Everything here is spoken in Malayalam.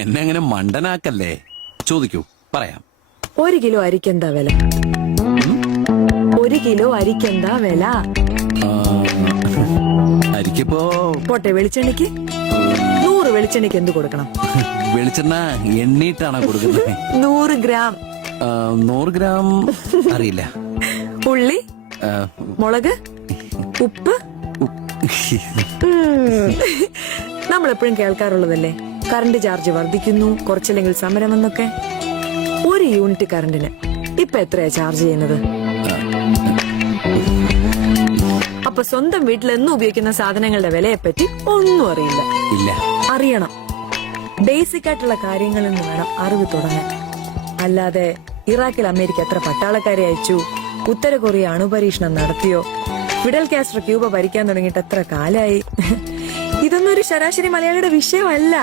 എന്നെ അങ്ങനെ മണ്ടനാക്കല്ലേ. ചോദിക്കൂ, പറയാം. 1 കിലോ അരിക്കെന്താ വില? 1 കിലോ അരിക്കെന്താ വില? അരിക്കിപ്പോ പോട്ടെ, വെളിച്ചെണ്ണയ്ക്ക് 100 വെളിച്ചെണ്ണയ്ക്ക് എന്ത് കൊടുക്കണം? വെളിച്ചെണ്ണ എണ്ണീട്ടാണോ കൊടുക്കുന്നത്? 100 ഗ്രാം. 100 ഗ്രാം അറിയില്ല. ഉള്ളി, മുളക്, ഉപ്പ്. നമ്മളെപ്പോഴും കേൾക്കാറുള്ളതല്ലേ, കറണ്ട് ചാർജ് വർദ്ധിക്കുന്നു, കുറച്ചില്ലെങ്കിൽ സമരമെന്നൊക്കെ. 1 യൂണിറ്റ് കറണ്ടിന് ഇപ്പൊ എത്രയാ ചാർജ് ചെയ്യുന്നത്? അപ്പൊ സ്വന്തം വീട്ടിൽ എന്നും ഉപയോഗിക്കുന്ന സാധനങ്ങളുടെ വിലയെ പറ്റി ഒന്നും അറിയില്ല. ഇല്ല, അറിയണം. ബേസിക് ആയിട്ടുള്ള കാര്യങ്ങളിൽ നിന്ന് വേണം അറിവ് തുടങ്ങാൻ. അല്ലാതെ ഇറാഖിൽ അമേരിക്ക എത്ര പട്ടാളക്കാരെ അയച്ചു, ഉത്തര കൊറിയ അണുപരീക്ഷണം നടത്തിയോ, ഫിഡൽ കാസ്ട്രോ ക്യൂബ ഭരിക്കാൻ തുടങ്ങിയിട്ട് എത്ര കാലായി, ഇതൊന്നും ഒരു ശരാശരി മലയാളിയുടെ വിഷയമല്ല.